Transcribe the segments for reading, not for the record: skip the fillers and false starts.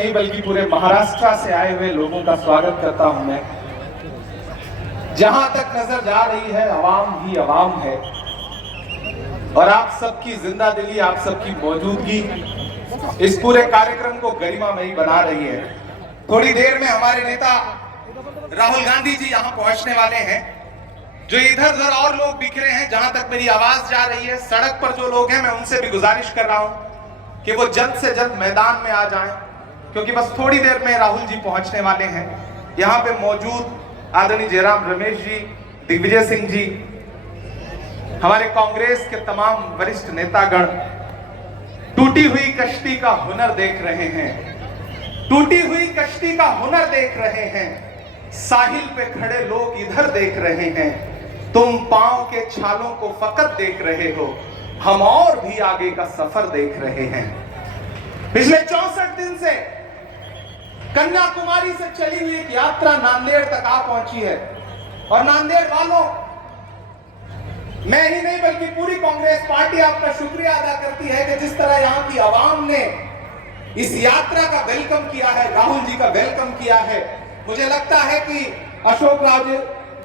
नहीं बल्कि पूरे महाराष्ट्र से आए हुए लोगों का स्वागत करता हूं मैं। जहां तक नजर जा रही है अवाम ही अवाम है और आप सबकी जिंदा दिली, आप सबकी मौजूदगी इस पूरे कार्यक्रम को गरिमामयी बना रही है। थोड़ी देर में हमारे नेता राहुल गांधी जी यहां पहुंचने वाले हैं। जो इधर उधर और लोग बिखरे हैं, जहां तक मेरी आवाज जा रही है, सड़क पर जो लोग हैं, मैं उनसे भी गुजारिश कर रहा हूं कि वो जल्द से जल्द मैदान में आ जाएं, क्योंकि बस थोड़ी देर में राहुल जी पहुंचने वाले हैं। यहाँ पे मौजूद आदरणीय जयराम रमेश जी, दिग्विजय सिंह जी, हमारे कांग्रेस के तमाम वरिष्ठ नेतागण टूटी हुई कश्ती का हुनर देख रहे हैं, टूटी हुई कश्ती का हुनर देख रहे हैं। साहिल पे खड़े लोग इधर देख रहे हैं, तुम पांव के छालों को फकत देख रहे हो, हम और भी आगे का सफर देख रहे हैं। पिछले 64 दिन से कन्याकुमारी से चली हुई एक यात्रा नांदेड़ तक आ पहुंची है और नांदेड़ वालों, मैं ही नहीं बल्कि पूरी कांग्रेस पार्टी आपका शुक्रिया अदा करती है कि जिस तरह यहां की आवाम ने इस यात्रा का वेलकम किया है, राहुल जी का वेलकम किया है। मुझे लगता है कि अशोक राज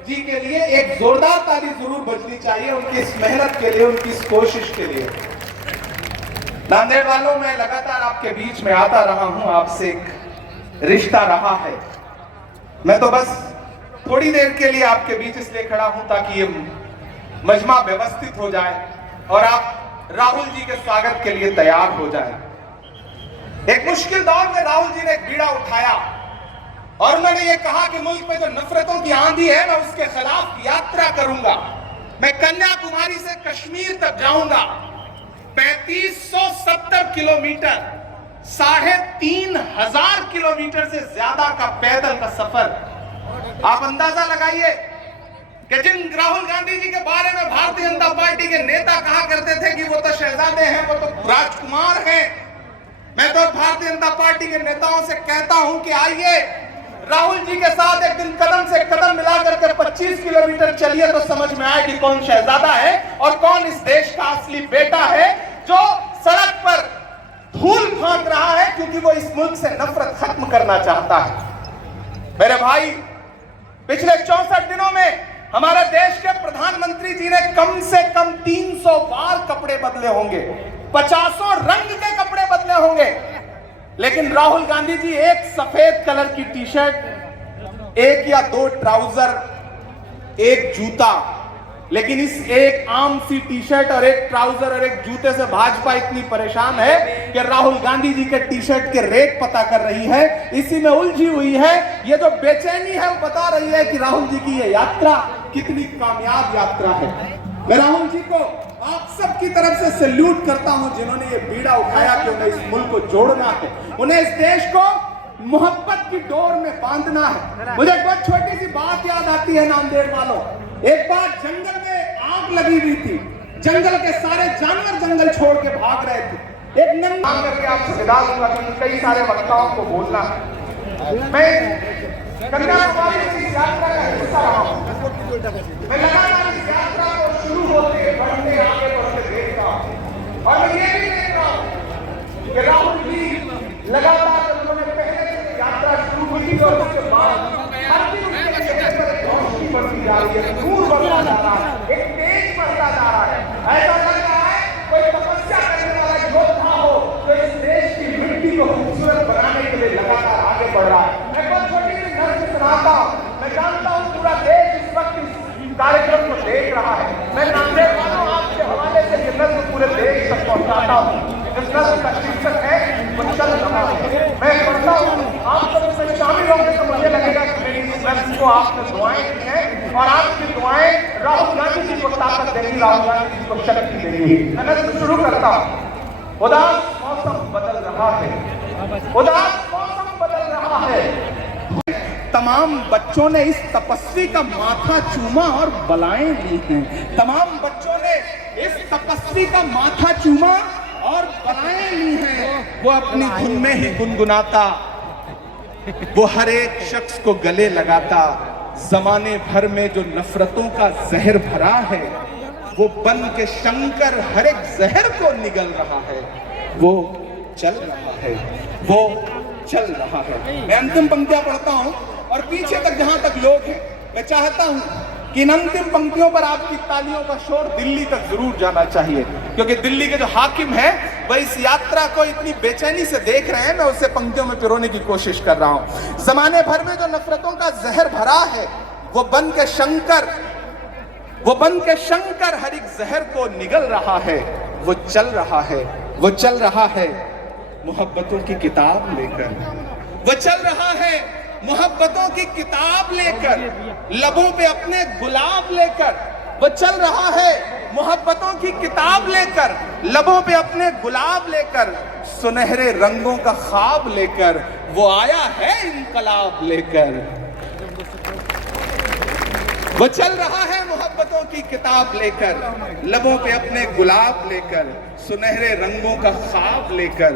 जी के लिए एक जोरदार ताली जरूर बजनी चाहिए, उनकी इस मेहनत के लिए, उनकी इस कोशिश के लिए। नांदेड़ वालों, मैं लगातार आपके बीच में आता रहा हूं, आपसे एक रिश्ता रहा है। मैं तो बस थोड़ी देर के लिए आपके बीच इसलिए खड़ा हूं ताकि ये मजमा व्यवस्थित हो जाए और आप राहुल जी के स्वागत के लिए तैयार हो जाए। एक मुश्किल दौर में राहुल जी ने एक बीड़ा उठाया और उन्होंने ये कहा कि मुल्क में जो नफरतों की आंधी है, मैं उसके खिलाफ यात्रा करूंगा। मैं कन्याकुमारी से कश्मीर तक जाऊंगा। 3570 किलोमीटर, 3500 किलोमीटर से ज्यादा का पैदल का सफर। आप अंदाजा लगाइए कि जिन राहुल गांधी जी के बारे में भारतीय जनता पार्टी के नेता कहा करते थे कि वो तो शहजादे हैं, वो तो राजकुमार हैं, मैं तो भारतीय जनता पार्टी के नेताओं से कहता हूं कि आइए राहुल जी के साथ एक दिन कदम से कदम मिलाकर के 25 किलोमीटर चलिए तो समझ में आए कि कौन शहजादा है और कौन इस देश का असली बेटा है जो सड़क पर धूल फेंक रहा है क्योंकि वो इस मुल्क से नफरत खत्म करना चाहता है। मेरे भाई, पिछले 64 दिनों में हमारे देश के प्रधानमंत्री जी ने कम से कम 300 बार कपड़े बदले होंगे, 50 रंग के कपड़े बदले होंगे, लेकिन राहुल गांधी जी एक सफेद कलर की टी शर्ट, एक या दो ट्राउजर, एक जूता, लेकिन इस एक आम सी टी शर्ट और एक ट्राउजर और एक जूते से भाजपा इतनी परेशान है कि राहुल गांधी जी के टी शर्ट के रेट पता कर रही है, इसी में उलझी हुई है। ये जो बेचैनी है वो बता रही है कि राहुल जी की ये यात्रा कितनी कामयाब यात्रा है। मैं राहुल जी को आप सबकी तरफ से सैल्यूट करता हूं जिन्होंने ये बीड़ा उठाया कि उन्हें इस मुल्क को जोड़ना है, उन्हें इस देश को मोहब्बत की डोर में बांधना है। मुझे एक बहुत छोटी सी बात याद आती है नांदेड़ वालों। एक बार जंगल में आग लगी हुई थी, जंगल के सारे जानवर जंगल छोड़ के भाग रहे थे। एक नंगा करके आपसे विदा लूंगा क्योंकि कई सारे वक्ताओं को बोलना है। मैं कन्याकुमारी की यात्रा का हिस्सा रहा हूं। मैं लगातार इस यात्रा को शुरू होते बढ़ते आगे बढ़ते देखता हूं और मैं ये भी देख रहा हूं कि राहुल जी लगातार उन्होंने पहले से यात्रा शुरू की और उसके बाद हर दिन उनके चेहरे पर एक रोशनी बढ़ती जा रही है, नूर बढ़ता जा रहा है, एक तेज बढ़ता जा रहा है। ऐसा लग रहा है कोई तपस्या करने वाला योद्धा हो जो इस देश की मिट्टी को खूबसूरत बनाने के लिए लगातार आगे बढ़ रहा है। मैं बहुत छोटी सी नज़र सुनाता हूं। मैं जानता हूं पूरा देश इस वक्त इस कार्यक्रम को देख रहा है। मैं नांदेड़ वालों आपके हवाले से ये नज़र पूरे देश तक पहुंचाता हूं। इस नज़र का शीर्षक है वो चल रहा है। मैं पढ़ता हूं, आप सब इसमें शामिल होंगे तो मुझे लगेगा कि मेरी इस नज़र को आपने दुआएं की हैं और आपकी दुआएं राहुल गांधी जी को ताकत देंगी, राहुल गांधी जी को शक्ति देंगी। मैं नज़र शुरू करता हूं। उदास मौसम बदल रहा है, उदास मौसम बदल रहा है। तमाम बच्चों ने इस तपस्वी का माथा चूमा और बलाएं ली हैं। तमाम बच्चों ने इस तपस्वी का माथा चूमा और बलाएं ली हैं। वो अपनी धुन में ही गुनगुनाता, वो हर एक शख्स को गले लगाता। जमाने भर में जो नफरतों का जहर भरा है, वो बन के शंकर हर एक जहर को निगल रहा है। वो चल रहा है, वो चल रहा है। मैं अंतिम पंक्तियां पढ़ता हूं और पीछे तक जहां तक लोग हैं, मैं चाहता हूं कि इन अंतिम पंक्तियों पर आपकी तालियों का शोर दिल्ली तक जरूर जाना चाहिए, क्योंकि दिल्ली के जो हाकिम है वह इस यात्रा को इतनी बेचैनी से देख रहे हैं। मैं उससे पंक्तियों में पिरोने की कोशिश कर रहा हूं। जमाने भर में जो नफरतों का जहर भरा है, वो बन के शंकर हर एक जहर को निगल रहा है। वो चल रहा है मोहब्बतों की किताब लेकर। वो चल रहा है मोहब्बतों की किताब लेकर, लबों पे अपने गुलाब लेकर। वो चल रहा है मोहब्बतों की किताब लेकर, लबों पे अपने गुलाब लेकर, सुनहरे रंगों का ख्वाब लेकर। वो आया है इनकलाब लेकर। वो चल रहा है मोहब्बतों की किताब लेकर, लबों पे अपने गुलाब लेकर, सुनहरे रंगों का ख्वाब लेकर।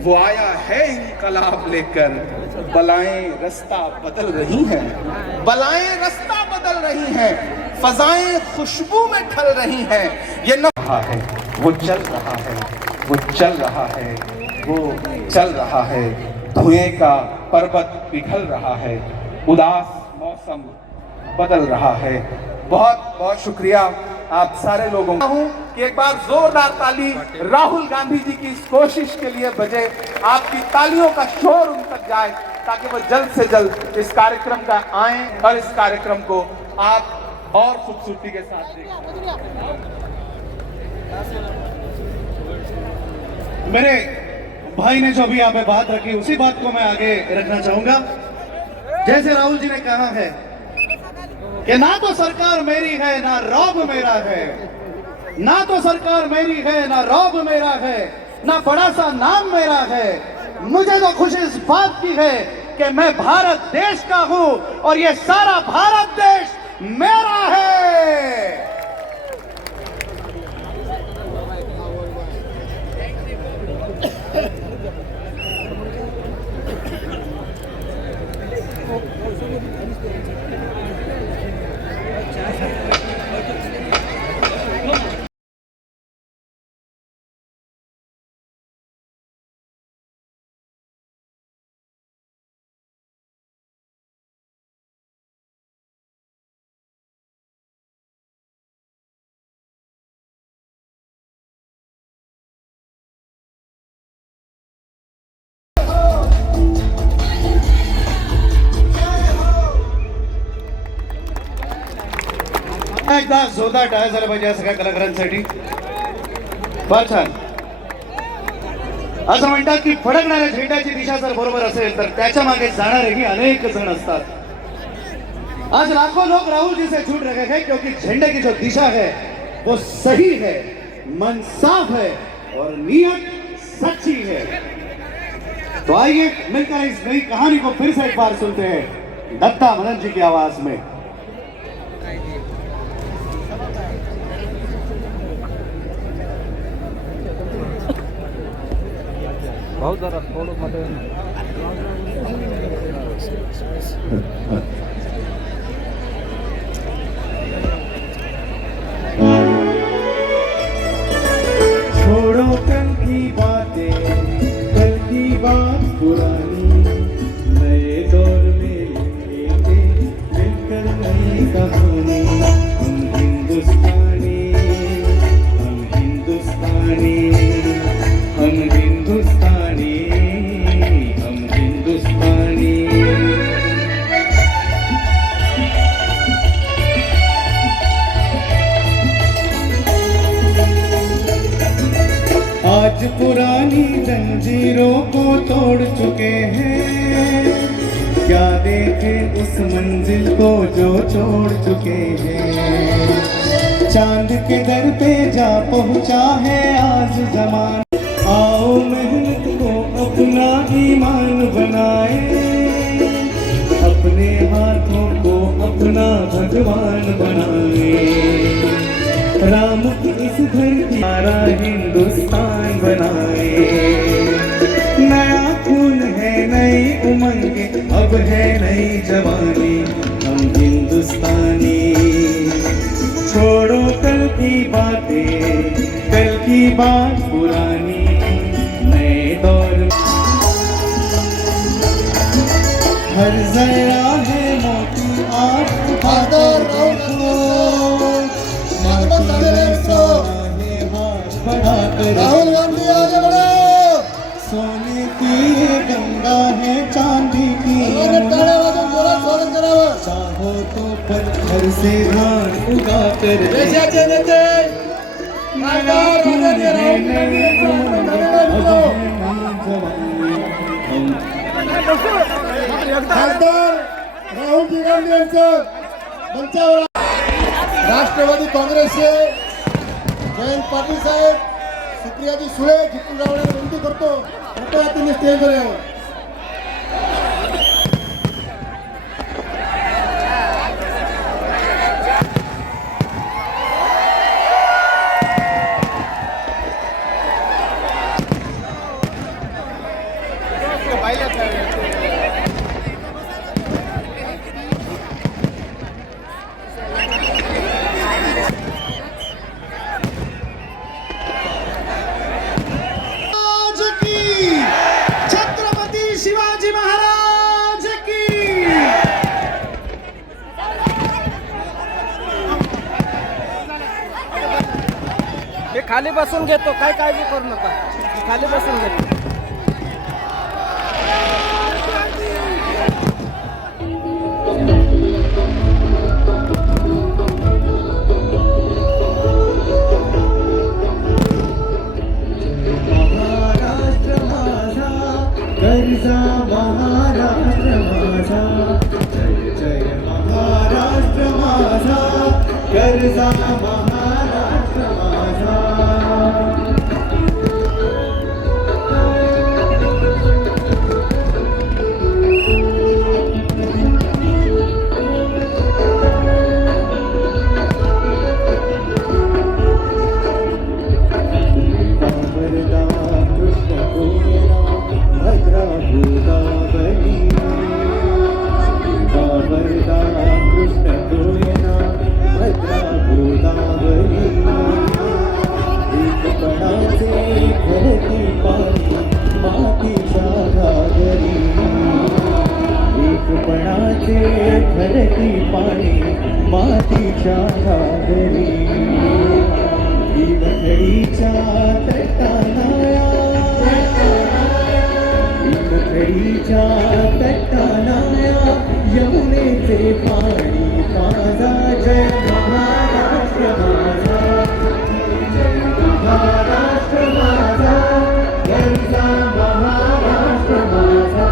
वो आया है इनकलाब लेकर। बलाएं रास्ता बदल रही हैं, बलाएं रास्ता बदल रही हैं, फजाएं खुशबू में ढल रही हैं। ये न है, वो चल रहा है, वो चल रहा है, वो चल रहा है। धुएं का पर्वत पिघल रहा है, उदास मौसम बदल रहा है। बहुत बहुत शुक्रिया आप सारे लोगों का हूं कि एक बार जोरदार ताली राहुल गांधी जी की इस कोशिश के लिए बजे। आपकी तालियों का शोर उन तक जाए ताकि वो जल्द से जल्द इस कार्यक्रम का आए और इस कार्यक्रम को आप और खूबसूरती के साथ देखें। मेरे भाई ने जो भी यहाँ पे बात रखी, उसी बात को मैं आगे रखना चाहूंगा। जैसे राहुल जी ने कहा है कि ना तो सरकार मेरी है ना रौब मेरा है, ना तो सरकार मेरी है ना रौब मेरा है, ना बड़ा सा नाम मेरा है। मुझे तो खुशी इस बात की है कि मैं भारत देश का हूं और ये सारा भारत देश मेरा है। एकदा जोरदार टाळ्या झाल्या पाहिजे या सगळ्या कलाकारांसाठी. फार छान. असं म्हणतात की फडकणाऱ्या झेंड्याची दिशा जर बरोबर असेल तर त्याच्या मागे जाणारेही अनेक जण असतात. आज लाखों लोग राहुल जी से छूट रहे हैं क्योंकि झंडे की जो दिशा है वो सही है, मन साफ है और नीयत सच्ची है. तो आइए मिलकर इस नई कहानी को फिर से एक बार सुनते हैं दत्ता मनन जी की आवाज में. बहुत ज़्यादा थोड़ा मतलब छोड़ो कल की बातें, कल की बात पुरानी, नए दौर में लिखेंगे मिलकर नई कहानी. हम हिंदुस्तानी, हम हिंदुस्तानी, हम हिंदुस्तानी, हम हिंदुस्तानी. आज पुरानी जंजीरों को तोड़ चुके हैं, क्या देखे उस मंजिल को जो छोड़ चुके हैं. चांद के दर पे जा पहुंचा है आज जमाना. आओ मेहनत को अपना ईमान बनाए, अपने हाथों को अपना भगवान बनाए. राम की इस धरती हमारा हिंदुस्तान बनाए. नया खून है, नई उमंग, अब है नई जवानी. हम हिंदुस्तानी. छोड़ो कल की बातें, कल की बात पुरानी, नए दौर. हर जरा है मोती आप खासदार राहुल गांधी राहुल गांधी आगे बढ़ो। सोने की ये गंगा है चांदी की टाळे वाजवून जोरात स्वागत करावं। चाहो तो पत्थर से धान उगा कर देशाचे नेते खासदार आदरणीय राहुल गांधी यांचं आपण धन्यवाद देतो। खासदार राहुलजी गांधी यांचं मंचावर राष्ट्रवादी काँग्रेसचे जयंत पाटील साहेब, सुप्रियाजी सुळे, जितून रावळे विनंती करतो कृपया तुम्ही स्टेजवर यावं। छत्रपति शिवाजी महाराज की मी खाली बसून घेतो, काय काळजी करू नका, खाली बसून घेतो. महाराष्ट्र माझा गरजा महाराष्ट्र माझा जय जय महाराष्ट्र माझा गरजा महाराष्ट्र माझा वरदा कृष्ण गोविना भद्रा गोदावरी वरदा कृष्ण गोविना भद्रा गोदावरी एक पणाचे घरती पाणी मातीच्या घागरी एक पणाचे घरती पाणी मातीच्या घागरी हिमखडीच्या तटानाया हिमखडीच्या तटानाया यमुनेचे पाणी माझा जय महाराष्ट्र माझा जय महाराष्ट्र माझा गरजा महाराष्ट्र माझा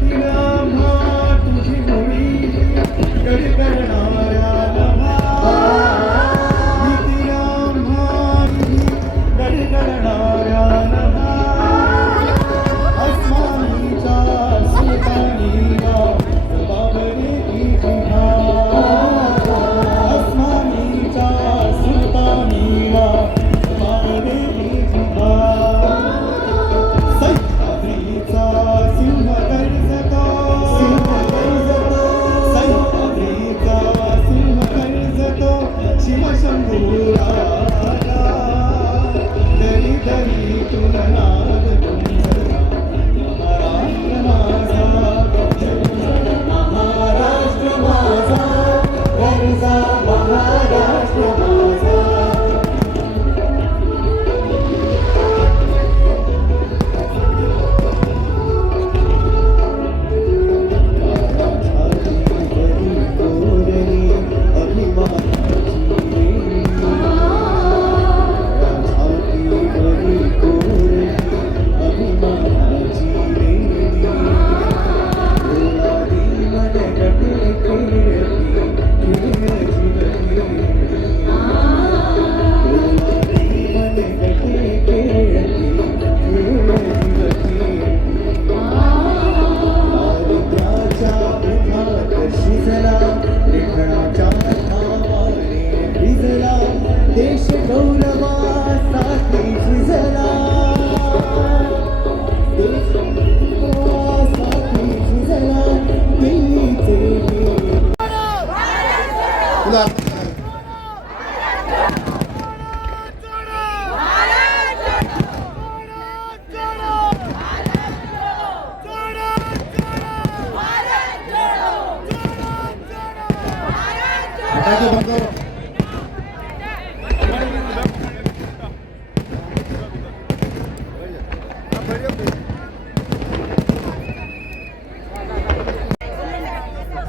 तिला म्हा तुझी होळी गडगडणाऱ्या गडगडणाऱ्या नभा अस्मानीच्या सुलतानीला बाबरी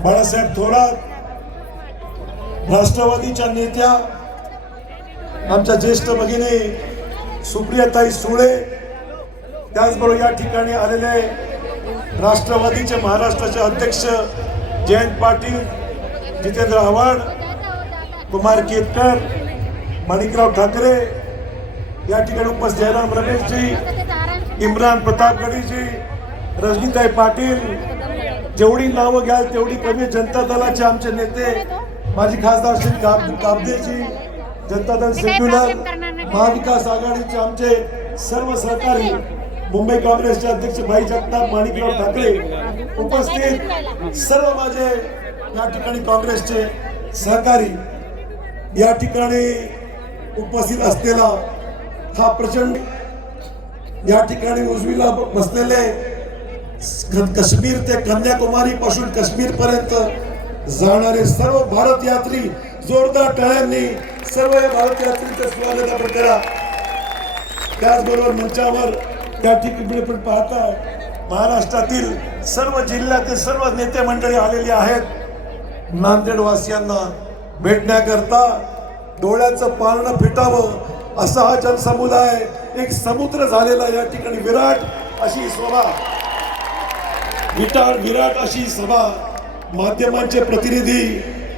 बाळासाहेब थोरात, राष्ट्रवादीच्या नेत्या आमच्या ज्येष्ठ भगिनी सुप्रियाताई सुळे, त्याचबरोबर या ठिकाणी आलेले राष्ट्रवादीचे महाराष्ट्राचे अध्यक्ष जयंत पाटील, जितेंद्र आव्हाड, कुमार केतकर, माणिकराव ठाकरे, या ठिकाणी उपस्थित जयराम रमेशजी, इम्रान प्रतापगडीजी, रजनीताई पाटील, जेवढी नावं घ्याल तेवढी कमी. जनता दलाचे आमचे नेते माजी खासदार श्री काबदेजी, जनता दल सेक्युलर, महाविकास आघाडीचे आमचे सर्व सहकारी, मुंबई काँग्रेसचे अध्यक्ष भाई जगताप, माणिकराव ठाकरे, उपस्थित सर्व माझे या ठिकाणी काँग्रेसचे सहकारी, या ठिकाणी उपस्थित असलेला हा प्रचंड, या ठिकाणी उजवीला बसलेले काश्मीर ते कन्याकुमारी पासून काश्मीर पर्यंत जाणारे सर्व भारत यात्री, जोरदार टाळ्यांनी सर्व या भारत यात्रीचं स्वागत आपण करा. त्याचबरोबर मंचावर त्या ठिकाणी पण पाहता महाराष्ट्रातील सर्व जिल्ह्यातील सर्व नेते मंडळी आलेली आहेत. नांदेड वासियांना भेटण्याकरता डोळ्याचं पारणं फिटावं असा हा जनसमुदाय, एक समुद्र झालेला या ठिकाणी विराट अशी सभा, विराट अशी सभा, माध्यमांचे प्रतिनिधी,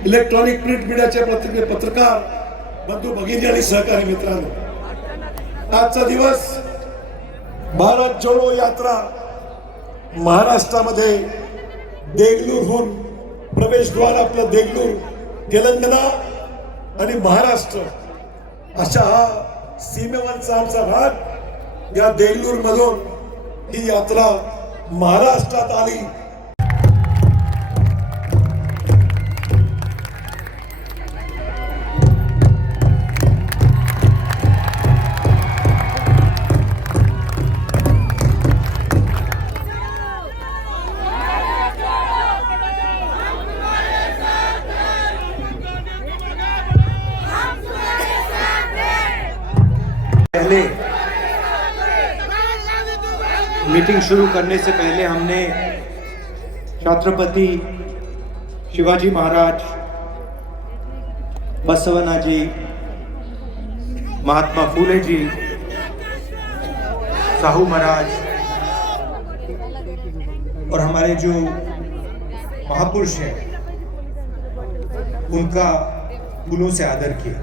इलेक्ट्रॉनिक प्रिंट मीडियाचे प्रतिनिधी, पत्रकार बंधू भगिनी आणि सहकारी मित्रांनो, आजचा दिवस भारत जोडो यात्रा महाराष्ट्रामध्ये देगलूरहून प्रवेशद्वार आपलं देगलूर, तेलंगणा आणि महाराष्ट्र अशा हा सीमेवरचा आमचा भाग, या देगलूर मधून ही यात्रा महाराष्ट्रात आली. पहले मीटिंग शुरू करने से पहले हमने छत्रपति शिवाजी महाराज, बसवण्णा जी, महात्मा फूले जी, साहू महाराज और हमारे जो महापुरुष हैं उनका फूलों से आदर किया.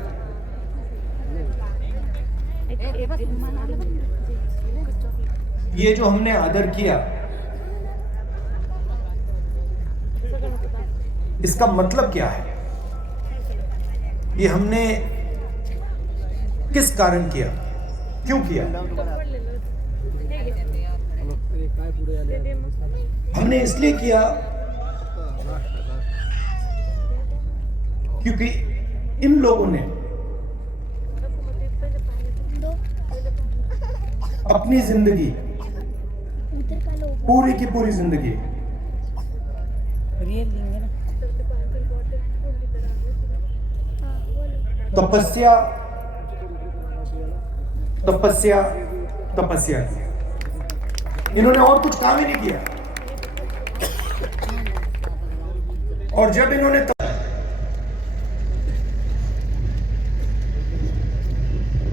ये जो हमने आदर किया, इसका मतलब क्या है? ये हमने किस कारण किया, क्यों किया? हमने इसलिए किया क्योंकि इन लोगों ने अपनी जिंदगी, पूरी की पूरी जिंदगी तपस्या तपस्या तपस्या की. इन्होंने और कुछ काम ही नहीं किया. और जब इन्होंने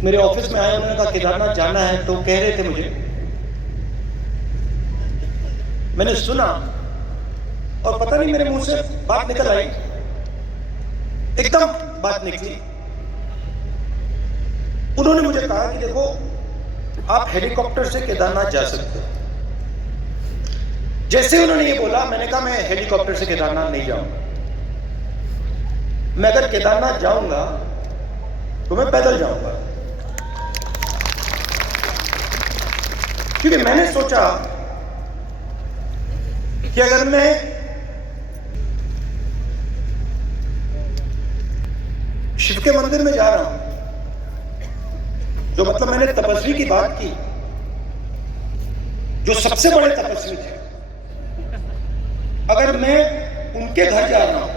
मेरे ऑफिस में आया, उन्होंने कहा केदारनाथ जाना है, तो कह रहे थे मुझे, मैंने सुना और पता नहीं मेरे मुंह से बात निकल आई, एकदम बात निकली. उन्होंने मुझे कहा कि देखो आप हेलीकॉप्टर से केदारनाथ जा सकते हो. जैसे उन्होंने ये बोला, मैंने कहा मैं हेलीकॉप्टर से केदारनाथ नहीं जाऊंगा. मैं अगर केदारनाथ जाऊंगा तो मैं पैदल जाऊंगा, क्योंकि मैंने सोचा कि अगर मैं शिव के मंदिर में जा रहा हूं, जो मतलब मैंने तपस्वी की बात की, जो सबसे बड़े तपस्वी थे, अगर मैं उनके घर जा रहा हूं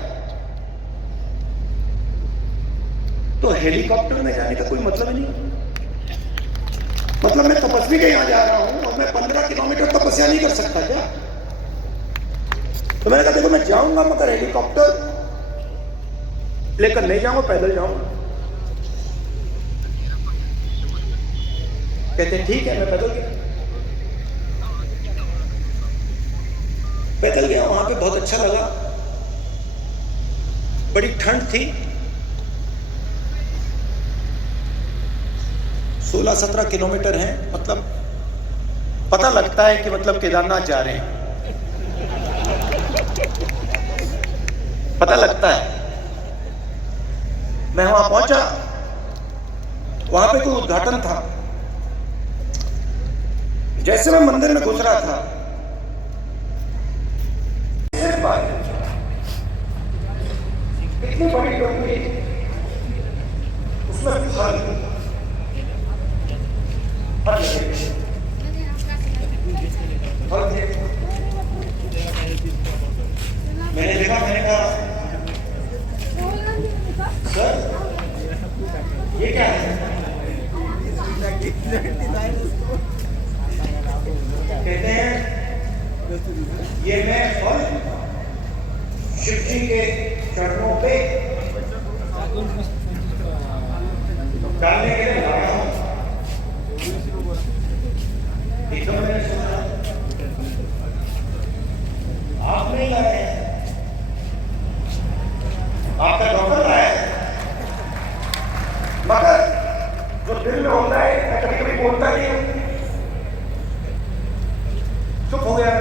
तो हेलीकॉप्टर में जाने का कोई मतलब ही नहीं. मतलब मैं तपस्वी के यहाँ जा रहा हूँ और मैं 15 किलोमीटर तपस्या नहीं कर सकता क्या? तो मैंने कहा देखो मैं जाऊंगा मगर हेलीकॉप्टर लेकर नहीं जाऊंगा, पैदल जाऊंगा। कहते ठीक है, मैं पैदल गया। वहां पे बहुत अच्छा लगा, बड़ी ठंड थी। 16-17 किलोमीटर है, मतलब पता लगता है कि मतलब केदारनाथ जा रहे हैं, पता लगता है। मैं वहां पहुंचा, वहां पे कोई उद्घाटन था। जैसे मैं मंदिर में घुस रहा था, इतनी बड़ी टोकरी, उसमें फल मैंने देखा, मैंने कहा सर ये क्या है? कहते हैं ये मैं फल शिव जी के चरणों पे डालने के लिए लाया हूं। एकदम मैंने सोचा आप नहीं लाए हैं, आपका डॉक्टर लाया है। मगर जो दिल में होता है मैं कभी कभी बोलता नहीं हूं, चुप हो गया।